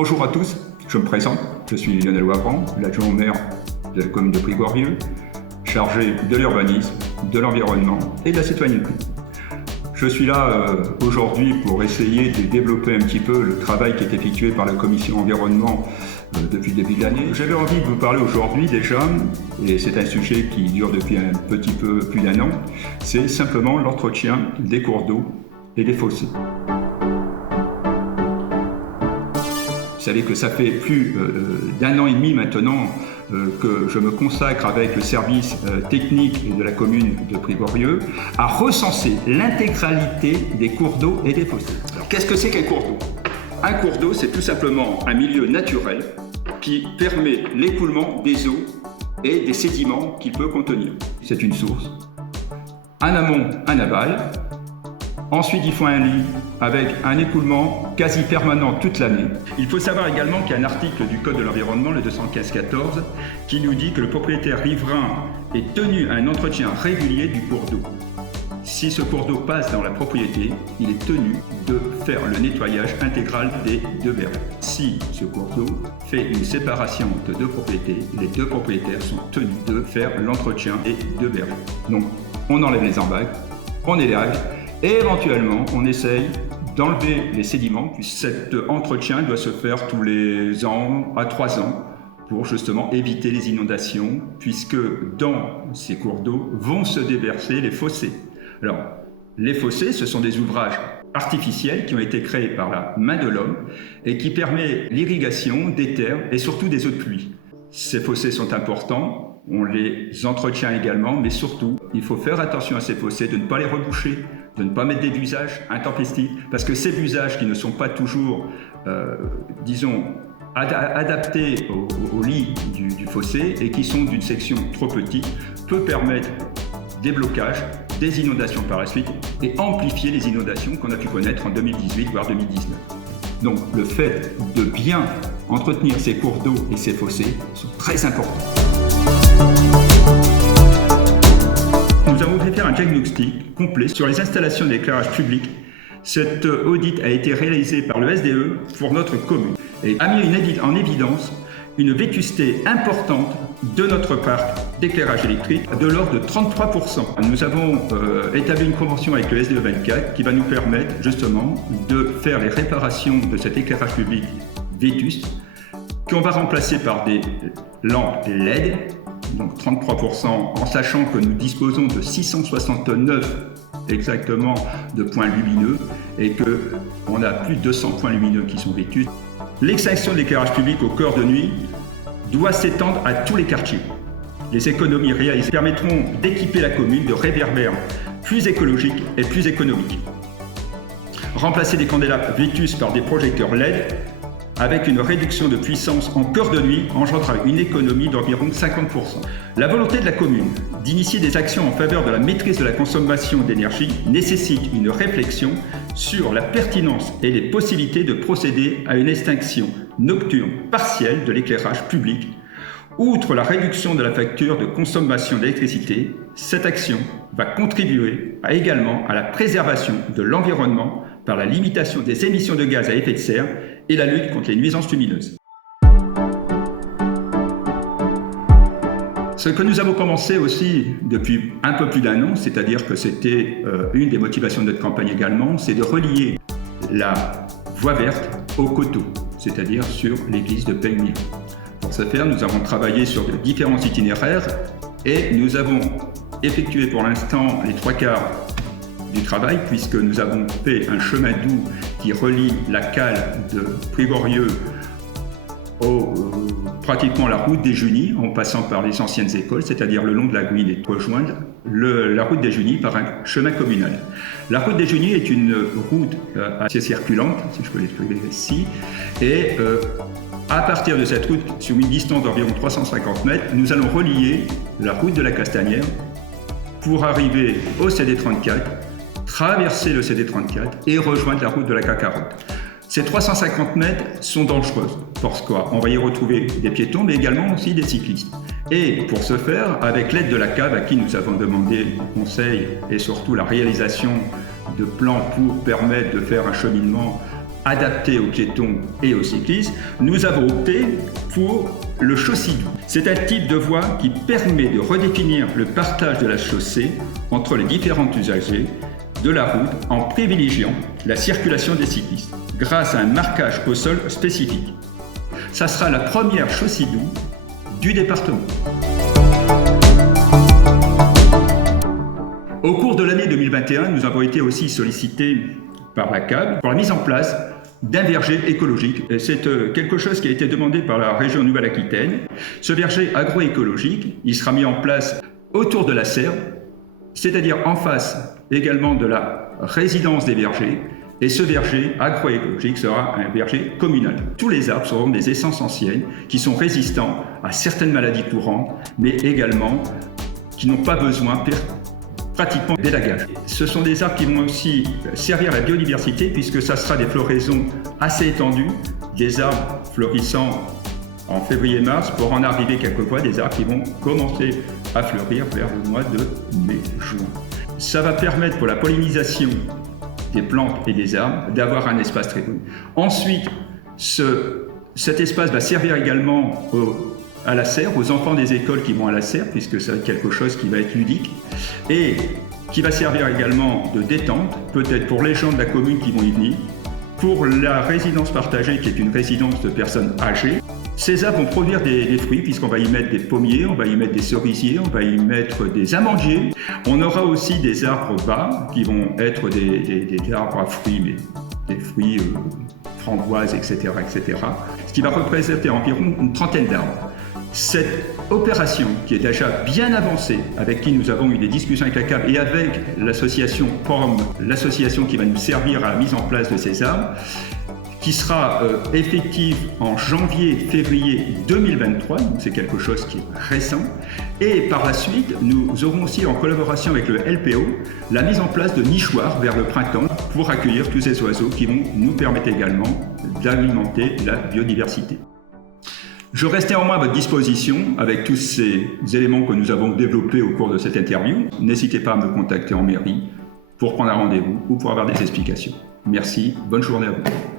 Bonjour à tous, je me présente, je suis Lionel Wavran, l'adjoint au maire de la commune de Prix-Gorieux, chargé de l'urbanisme, de l'environnement et de la citoyenneté. Je suis là aujourd'hui pour essayer de développer un petit peu le travail qui est effectué par la commission environnement depuis le début de l'année. J'avais envie de vous parler aujourd'hui déjà, et c'est un sujet qui dure depuis un petit peu plus d'un an, c'est simplement l'entretien des cours d'eau et des fossés. Vous savez que ça fait plus d'un an et demi maintenant que je me consacre avec le service technique de la commune de Prix-Gorieux à recenser l'intégralité des cours d'eau et des fossés. Alors qu'est-ce que c'est qu'un cours d'eau ? Un cours d'eau, c'est tout simplement un milieu naturel qui permet l'écoulement des eaux et des sédiments qu'il peut contenir. C'est une source, un amont, un aval. Ensuite, il faut un lit avec un écoulement quasi permanent toute l'année. Il faut savoir également qu'il y a un article du Code de l'environnement, le 215-14, qui nous dit que le propriétaire riverain est tenu à un entretien régulier du cours d'eau. Si ce cours d'eau passe dans la propriété, il est tenu de faire le nettoyage intégral des deux berges. Si ce cours d'eau fait une séparation de deux propriétés, les deux propriétaires sont tenus de faire l'entretien des deux berges. Donc, on enlève les embâcles, on élague, et éventuellement, on essaye d'enlever les sédiments, puis cet entretien doit se faire tous les ans à 3 ans pour justement éviter les inondations, puisque dans ces cours d'eau vont se déverser les fossés. Alors, les fossés, ce sont des ouvrages artificiels qui ont été créés par la main de l'homme et qui permettent l'irrigation des terres et surtout des eaux de pluie. Ces fossés sont importants, on les entretient également, mais surtout, il faut faire attention à ces fossés, de ne pas les reboucher, de ne pas mettre des busages intempestifs, parce que ces busages qui ne sont pas toujours, adaptés au lit du fossé et qui sont d'une section trop petite, peut permettre des blocages, des inondations par la suite et amplifier les inondations qu'on a pu connaître en 2018 voire 2019. Donc le fait de bien entretenir ces cours d'eau et ces fossés sont très importants. Nous avons fait faire un diagnostic complet sur les installations d'éclairage public. Cet audit a été réalisé par le SDE pour notre commune et a mis en évidence une vétusté importante de notre parc d'éclairage électrique de l'ordre de 33%. Nous avons établi une convention avec le SDE 24 qui va nous permettre justement de faire les réparations de cet éclairage public vétuste qu'on va remplacer par des lampes LED, donc 33%, en sachant que nous disposons de 669 exactement de points lumineux et qu'on a plus de 200 points lumineux qui sont vétustes. L'extinction de l'éclairage public au cœur de nuit doit s'étendre à tous les quartiers. Les économies réalisées permettront d'équiper la commune de réverbères plus écologiques et plus économiques. Remplacer des candélabres vétustes par des projecteurs LED avec une réduction de puissance en cœur de nuit engendrera une économie d'environ 50%. La volonté de la commune d'initier des actions en faveur de la maîtrise de la consommation d'énergie nécessite une réflexion sur la pertinence et les possibilités de procéder à une extinction nocturne partielle de l'éclairage public. Outre la réduction de la facture de consommation d'électricité, cette action va contribuer également à la préservation de l'environnement par la limitation des émissions de gaz à effet de serre et la lutte contre les nuisances lumineuses. Ce que nous avons commencé aussi depuis un peu plus d'un an, c'est-à-dire que c'était une des motivations de notre campagne également, c'est de relier la voie verte au coteau, c'est-à-dire sur l'église de Pellemillon. Pour ce faire, nous avons travaillé sur de différents itinéraires et nous avons effectué pour l'instant les 3/4 du travail, puisque nous avons fait un chemin doux qui relie la cale de Prix-Gorieux pratiquement la route des Junies, en passant par les anciennes écoles, c'est-à-dire le long de la Guine, et rejoindre la route des Junies par un chemin communal. La route des Junies est une route assez circulante, si je peux l'expliquer ici, et à partir de cette route, sur une distance d'environ 350 mètres, nous allons relier la route de la Castanière pour arriver au CD34, traverser le CD34 et rejoindre la route de la K40. Ces 350 mètres sont dangereuses parce qu'on va y retrouver des piétons, mais également aussi des cyclistes. Et pour ce faire, avec l'aide de la CAV, à qui nous avons demandé conseil et surtout la réalisation de plans pour permettre de faire un cheminement adapté aux piétons et aux cyclistes, nous avons opté pour le chaussée-doux. C'est un type de voie qui permet de redéfinir le partage de la chaussée entre les différents usagers de la route en privilégiant la circulation des cyclistes grâce à un marquage au sol spécifique. Ça sera la première chaussée-doux du département. Au cours de l'année 2021, nous avons été aussi sollicités par la CAB pour la mise en place d'un verger écologique. C'est quelque chose qui a été demandé par la région Nouvelle-Aquitaine. Ce verger agroécologique, il sera mis en place autour de la serre, c'est-à-dire en face également de la résidence des vergers. Et ce verger agroécologique sera un verger communal. Tous les arbres seront des essences anciennes qui sont résistants à certaines maladies courantes, mais également qui n'ont pas besoin pratiquement d'élagage. Ce sont des arbres qui vont aussi servir à la biodiversité puisque ça sera des floraisons assez étendues, des arbres fleurissant en février-mars pour en arriver quelquefois des arbres qui vont commencer à fleurir vers le mois de mai-juin. Ça va permettre pour la pollinisation des plantes et des arbres d'avoir un espace très beau. Ensuite, cet espace va servir également à la serre, aux enfants des écoles qui vont à la serre, puisque ça va être quelque chose qui va être ludique, et qui va servir également de détente, peut-être pour les gens de la commune qui vont y venir, pour la résidence partagée, qui est une résidence de personnes âgées. Ces arbres vont produire des fruits, puisqu'on va y mettre des pommiers, on va y mettre des cerisiers, on va y mettre des amandiers. On aura aussi des arbres bas, qui vont être des arbres à fruits, mais des fruits framboises, etc., etc. Ce qui va représenter environ une trentaine d'arbres. Cette opération, qui est déjà bien avancée, avec qui nous avons eu des discussions avec la CAB et avec l'association POM, l'association qui va nous servir à la mise en place de ces arbres, qui sera effective en janvier-février 2023, donc c'est quelque chose qui est récent. Et par la suite, nous aurons aussi en collaboration avec le LPO la mise en place de nichoirs vers le printemps pour accueillir tous ces oiseaux qui vont nous permettre également d'alimenter la biodiversité. Je reste néanmoins à votre disposition avec tous ces éléments que nous avons développés au cours de cette interview. N'hésitez pas à me contacter en mairie pour prendre un rendez-vous ou pour avoir des explications. Merci, bonne journée à vous.